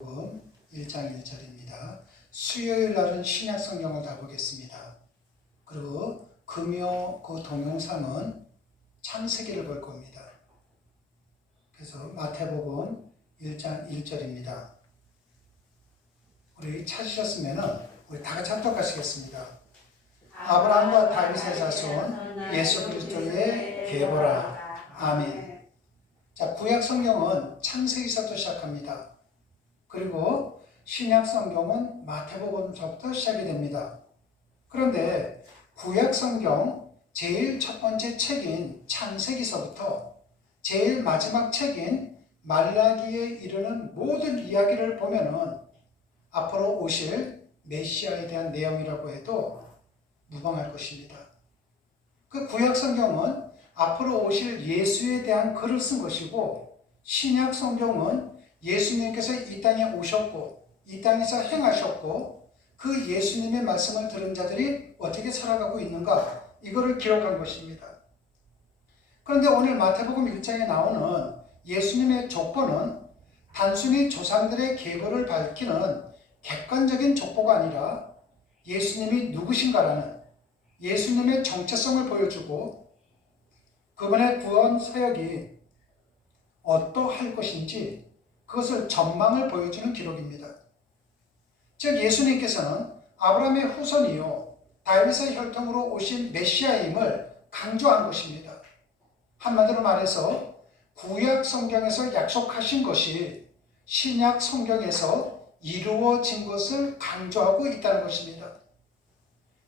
1장 1절입니다. 수요일 날은 신약 성경을 다 보겠습니다. 그리고 금요 그 동영상은 창세기를 볼 겁니다. 그래서 마태복음 1장 1절입니다. 우리 찾으셨으면 우리 다 같이 합독하시겠습니다. 아브라함과 다윗의 자손 예수 그리스도의 계보라. 아멘. 자, 구약 성경은 창세기서부터 시작합니다. 그리고 신약 성경은 마태복음서부터 시작이 됩니다. 그런데 구약 성경 제일 첫 번째 책인 창세기서부터 제일 마지막 책인 말라기에 이르는 모든 이야기를 보면은 앞으로 오실 메시아에 대한 내용이라고 해도 무방할 것입니다. 그 구약 성경은 앞으로 오실 예수에 대한 글을 쓴 것이고, 신약 성경은 예수님께서 이 땅에 오셨고 이 땅에서 행하셨고 그 예수님의 말씀을 들은 자들이 어떻게 살아가고 있는가, 이거를 기록한 것입니다. 그런데 오늘 마태복음 1장에 나오는 예수님의 족보는 단순히 조상들의 계보를 밝히는 객관적인 족보가 아니라 예수님이 누구신가라는 예수님의 정체성을 보여주고 그분의 구원 사역이 어떠할 것인지 그것을 전망을 보여주는 기록입니다. 즉 예수님께서는 아브라함의 후손이요 다윗의 혈통으로 오신 메시아임을 강조한 것입니다. 한마디로 말해서 구약 성경에서 약속하신 것이 신약 성경에서 이루어진 것을 강조하고 있다는 것입니다.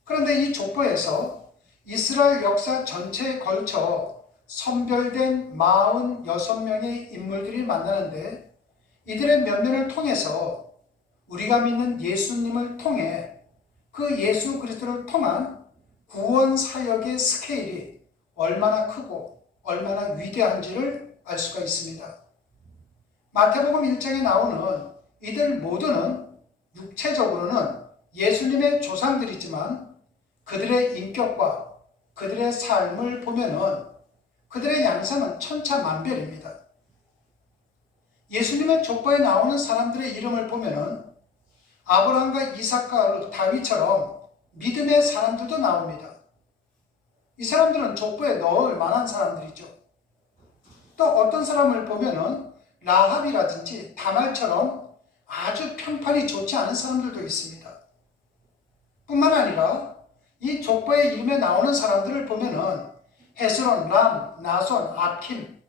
그런데 이 족보에서 이스라엘 역사 전체에 걸쳐 선별된 46명의 인물들이 만나는데, 이들의 면면을 통해서 우리가 믿는 예수님을 통해 그 예수 그리스도를 통한 구원 사역의 스케일이 얼마나 크고 얼마나 위대한지를 알 수가 있습니다. 마태복음 1장에 나오는 이들 모두는 육체적으로는 예수님의 조상들이지만 그들의 인격과 그들의 삶을 보면은 그들의 양상은 천차만별입니다. 예수님의 족보에 나오는 사람들의 이름을 보면은 아브라함과 이삭과 다윗처럼 믿음의 사람들도 나옵니다. 이 사람들은 족보에 넣을 만한 사람들이죠. 또 어떤 사람을 보면은 라합이라든지 다말처럼 아주 평판이 좋지 않은 사람들도 있습니다. 뿐만 아니라 이 족보의 이름에 나오는 사람들을 보면은 헤스론, 람, 나손, 아킴,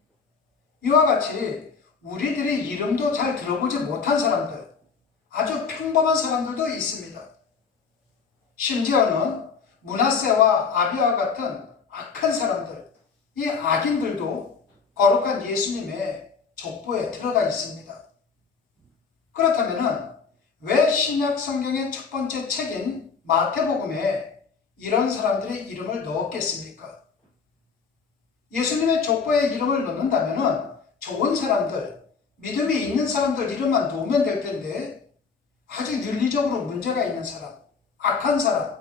이와 같이 우리들이 이름도 잘 들어보지 못한 사람들, 아주 평범한 사람들도 있습니다. 심지어는 므낫세와 아비와 같은 악한 사람들, 이 악인들도 거룩한 예수님의 족보에 들어가 있습니다. 그렇다면 왜 신약 성경의 첫 번째 책인 마태복음에 이런 사람들의 이름을 넣었겠습니까? 예수님의 족보에 이름을 넣는다면 좋은 사람들, 믿음이 있는 사람들 이름만 놓으면 될 텐데, 아주 윤리적으로 문제가 있는 사람, 악한 사람,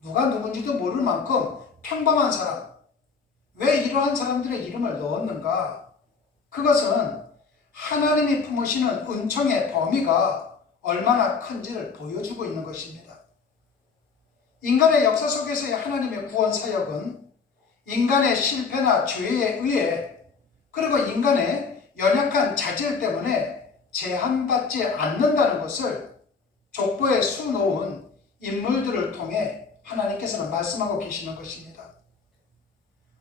누가 누군지도 모를 만큼 평범한 사람, 왜 이러한 사람들의 이름을 넣었는가? 그것은 하나님이 품으시는 은총의 범위가 얼마나 큰지를 보여주고 있는 것입니다. 인간의 역사 속에서의 하나님의 구원 사역은 인간의 실패나 죄에 의해, 그리고 인간의 연약한 자질 때문에 제한받지 않는다는 것을 족보에 수놓은 인물들을 통해 하나님께서는 말씀하고 계시는 것입니다.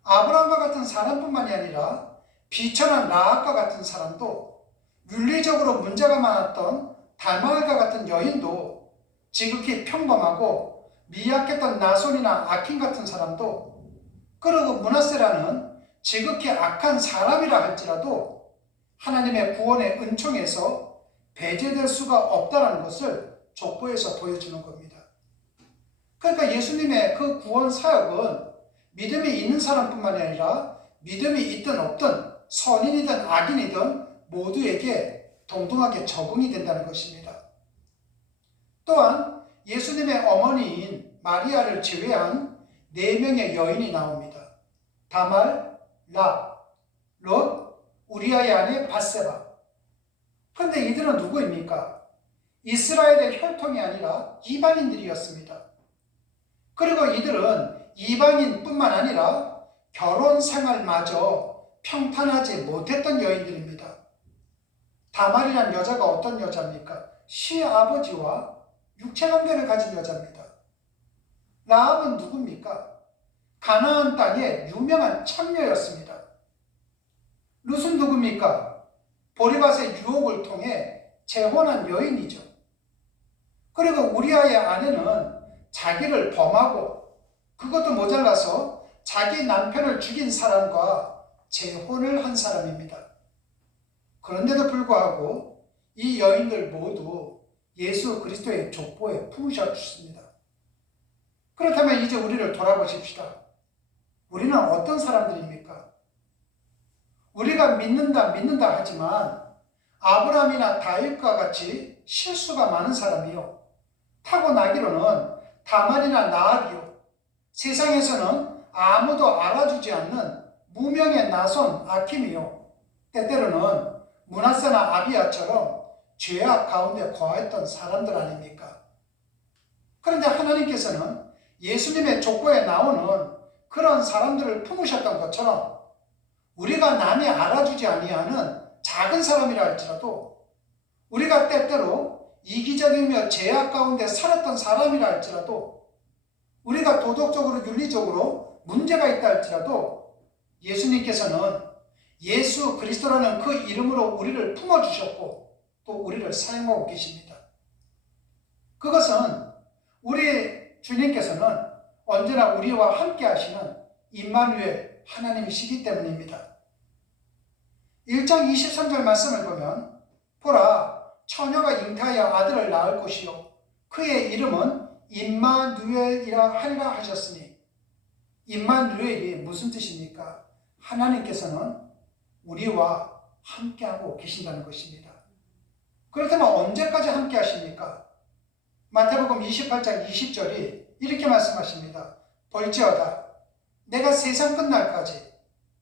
아브라함과 같은 사람뿐만이 아니라 비천한 라합과 같은 사람도, 윤리적으로 문제가 많았던 달마을과 같은 여인도, 지극히 평범하고 미약했던 나손이나 아킨 같은 사람도, 그리고 므낫세라는 지극히 악한 사람이라 할지라도 하나님의 구원의 은총에서 배제될 수가 없다는 것을 족보에서 보여주는 겁니다. 그러니까 예수님의 그 구원 사역은 믿음이 있는 사람뿐만이 아니라 믿음이 있든 없든 선인이든 악인이든 모두에게 동등하게 적응이 된다는 것입니다. 또한 예수님의 어머니인 마리아를 제외한 4명의 여인이 나옵니다. 다말, 랍, 롯, 우리아의 아내 바세바. 그런데 이들은 누구입니까? 이스라엘의 혈통이 아니라 이방인들이었습니다. 그리고 이들은 이방인뿐만 아니라 결혼 생활마저 평탄하지 못했던 여인들입니다. 다말이란 여자가 어떤 여자입니까? 시아버지와 육체관계를 가진 여자입니다. 라합은 누굽니까? 가나안 땅의 유명한 창녀였습니다. 룻은 누굽니까? 보리밭의 유혹을 통해 재혼한 여인이죠. 그리고 우리아의 아내는 자기를 범하고 그것도 모자라서 자기 남편을 죽인 사람과 재혼을 한 사람입니다. 그런데도 불구하고 이 여인들 모두 예수 그리스도의 족보에 품으셔 주십니다. 그렇다면 이제 우리를 돌아보십시다. 우리는 어떤 사람들입니까? 우리가 믿는다 하지만 아브라함이나 다윗과 같이 실수가 많은 사람이요, 타고나기로는 다말이나 나합이요, 세상에서는 아무도 알아주지 않는 무명의 나손 아킴이요, 때때로는 므낫세나 아비야처럼 죄악 가운데 거했던 사람들 아닙니까? 그런데 하나님께서는 예수님의 족보에 나오는 그런 사람들을 품으셨던 것처럼 우리가 남이 알아주지 아니하는 작은 사람이라 할지라도, 우리가 때때로 이기적이며 죄악 가운데 살았던 사람이라 할지라도, 우리가 도덕적으로 윤리적으로 문제가 있다 할지라도 예수님께서는 예수 그리스도라는 그 이름으로 우리를 품어주셨고 또 우리를 사용하고 계십니다. 그것은 우리 주님께서는 언제나 우리와 함께 하시는 임마누엘 하나님이시기 때문입니다. 1장 23절 말씀을 보면, 보라, 처녀가 잉태하여 아들을 낳을 것이요 그의 이름은 임마누엘이라 하리라 하셨으니, 임마누엘이 무슨 뜻입니까? 하나님께서는 우리와 함께하고 계신다는 것입니다. 그렇다면 언제까지 함께 하십니까? 마태복음 28장 20절이 이렇게 말씀하십니다. 볼지어다 내가 세상 끝날까지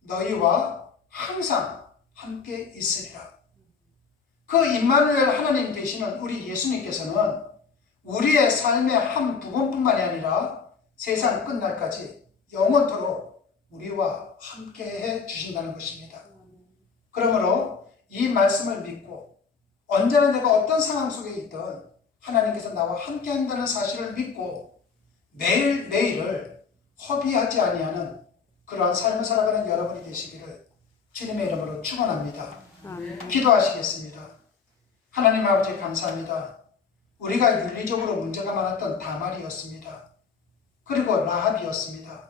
너희와 항상 함께 있으리라. 그 임마누엘 하나님 되시는 우리 예수님께서는 우리의 삶의 한 부분뿐만이 아니라 세상 끝날까지 영원토록 우리와 함께 해 주신다는 것입니다. 그러므로 이 말씀을 믿고 언제나 내가 어떤 상황 속에 있든 하나님께서 나와 함께 한다는 사실을 믿고 매일매일을 허비하지 아니하는 그러한 삶을 살아가는 여러분이 되시기를 주님의 이름으로 축원합니다. 기도하시겠습니다. 하나님 아버지 감사합니다. 우리가 윤리적으로 문제가 많았던 다말이었습니다. 그리고 라합이었습니다.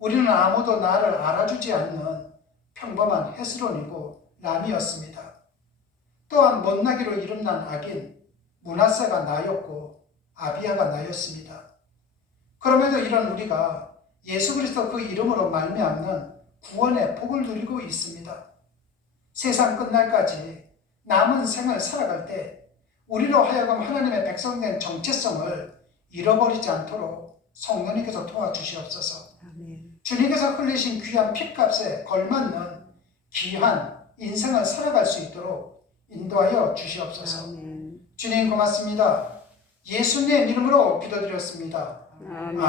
우리는 아무도 나를 알아주지 않는 평범한 헤스론이고 람이었습니다. 또한 못나기로 이름난 악인 므낫세가 나였고 아비야가 나였습니다. 그럼에도 이런 우리가 예수 그리스도 그 이름으로 말미암는 구원의 복을 누리고 있습니다. 세상 끝날까지 남은 생을 살아갈 때 우리로 하여금 하나님의 백성된 정체성을 잃어버리지 않도록 성령님께서 도와주시옵소서. 아멘. 주님께서 흘리신 귀한 핏값에 걸맞는 귀한 인생을 살아갈 수 있도록 인도하여 주시옵소서. 아멘. 주님 고맙습니다. 예수님 이름으로 기도드렸습니다. 아멘.